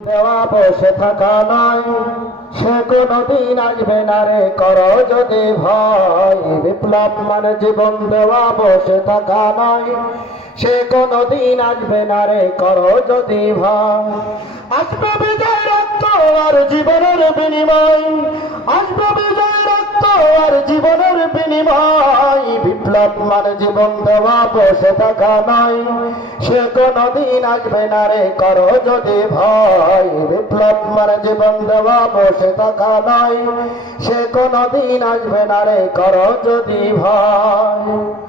দেওয়া বসে থাকা নয়। সে কোনদিন আসবে না রে, কর যদি ভয়। বিপ্লব মানে জীবন দেওয়া বসে থাকা নয়। সে কোনদিন আসবে না রে, করো যদি ভয়। আসবে বিজয় রক্ত আর জীবনের বিনিময়। আসবে বিজয় রক্ত আর জীবনের বিনিময়। বিপ্লব মানে জীবন দেওয়া, বসে থাকা নয়। সে কোনদিন আসবে না রে, করো যদি ভয়। বিপ্লব মানে জীবন দেওয়া, বসে থাকা নয়। সে কোনদিন আসবে না রে, করো যদি ভয়।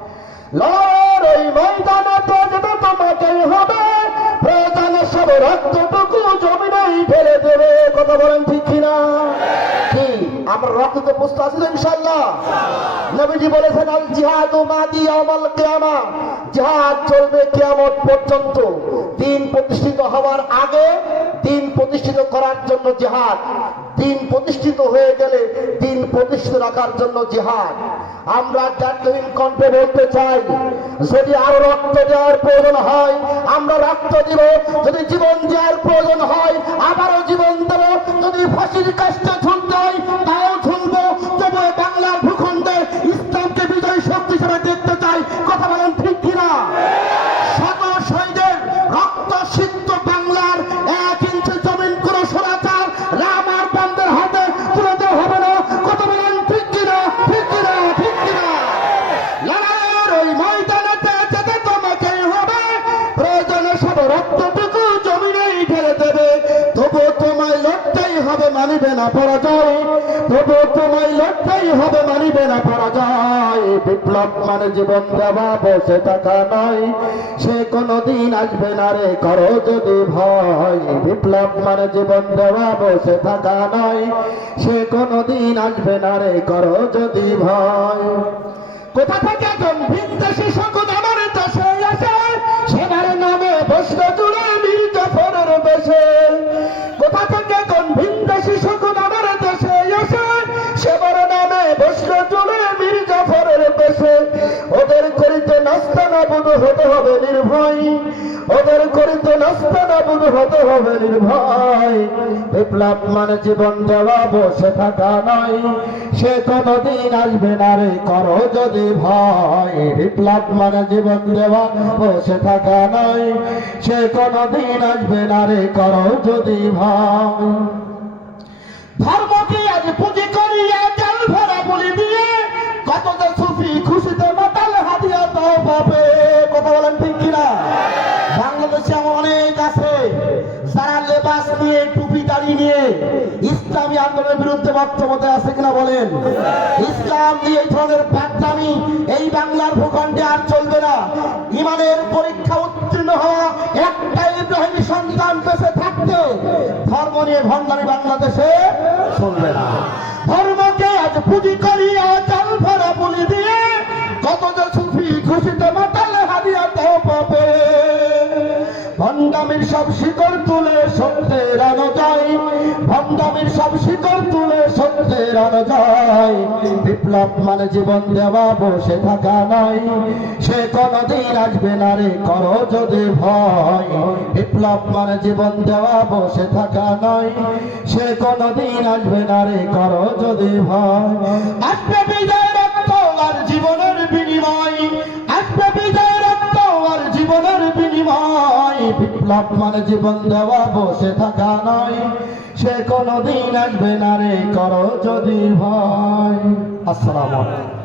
আমরা রক্ত তো বুঝতে আসলে ইনশাল্লাহ নবীজি বলেছেন আল জিহাদ মাদি আমাল কিয়ামা। জিহাদ চলবে কিয়ামত পর্যন্ত। দিন প্রতিষ্ঠিত হওয়ার আগে দিন প্রতিষ্ঠিত করার জন্য জিহাদ। দিন প্রতিষ্ঠিত হয়ে গেলে দিন প্রতিষ্ঠিত রাখার জন্য জিহাদ। আমরা জাতীয় কণ্ঠে বলতে চাই, যদি আরও রক্ত দেওয়ার প্রয়োজন হয়, আমরা রক্ত দিব। যদি জীবন দেওয়ার প্রয়োজন হয়, আবারও জীবন দেব। যদি ফাঁসির কাজটা না পরাজয় তবু তোমায় লড়তেই হবে, মানিবে না পরাজয় বিপ্লব মানে জীবন দেওয়া, বসে থাকা নয়। সে কোনদিন আসবে না রে, করো যদি ভয়। বিপ্লব মানে জীবন দেওয়া, বসে থাকা নয়। সে কোনদিন আসবে না রে, করো যদি ভয়। কোথা থেকে একজন ভিনদেশি শকুন আমার দেশে সেবার নামে বসল জুড়ে মীর জাফরের বেশে ওদের করিতে নাস্তা না বুধ হতে হবে নির্ভয়। ওদের করিতে নাস্তা না বুধ হতে হবে নির্ভয়। বিপ্লব মানে জীবন দেওয়া বসে থাকা নয়। সে কোনদিন আসবে না রে, করো যদি ভয়। বিপ্লব মানে জীবন দেওয়া বসে থাকা নয়। সে কোনদিন আসবে না রে, করো যদি ভয়। নিয়ে, টুপি দাড়ি নিয়ে ইসলামী আন্দোলনের বিরুদ্ধে বক্তব্য দেয় আছে কিনা বলেন? ইসলাম দিয়ে এই ধরনের পাঠদামি এই বাংলার ভূখণ্ডে আর চলবে না। ইমানের পরীক্ষা উত্তীর্ণ হওয়া একটা ইব্রাহিমী সন্তান বেঁচে থাকতে ধর্ম নিয়ে ভণ্ডারি বাংলাদেশে চলবে না। ধর্মকে আজ পুঁজি করিয়া চাল ভরা বলি দিয়ে কত যে সুফি খুশিতে শিকড় তুলে সত্যের আনো যায়। ভণ্ডামির সব শিকড় তুলে সত্যের আনো যায়। বিপ্লব মানে জীবন দেওয়া, বসে থাকা নয় সে কোনদিন আসবে না রে, করো যদি ভয়। বিপ্লব মানে জীবন দেওয়া, বসে থাকা নয় সে কোনদিন আসবে না রে, করো যদি ভয়। আসবে বিজয় বিনিময় মানে জীবন দেওয়া বসে থাকা নয়। সে কোনদিন আসবে না রে, করো যদি ভয়। আসসালামু আলাইকুম।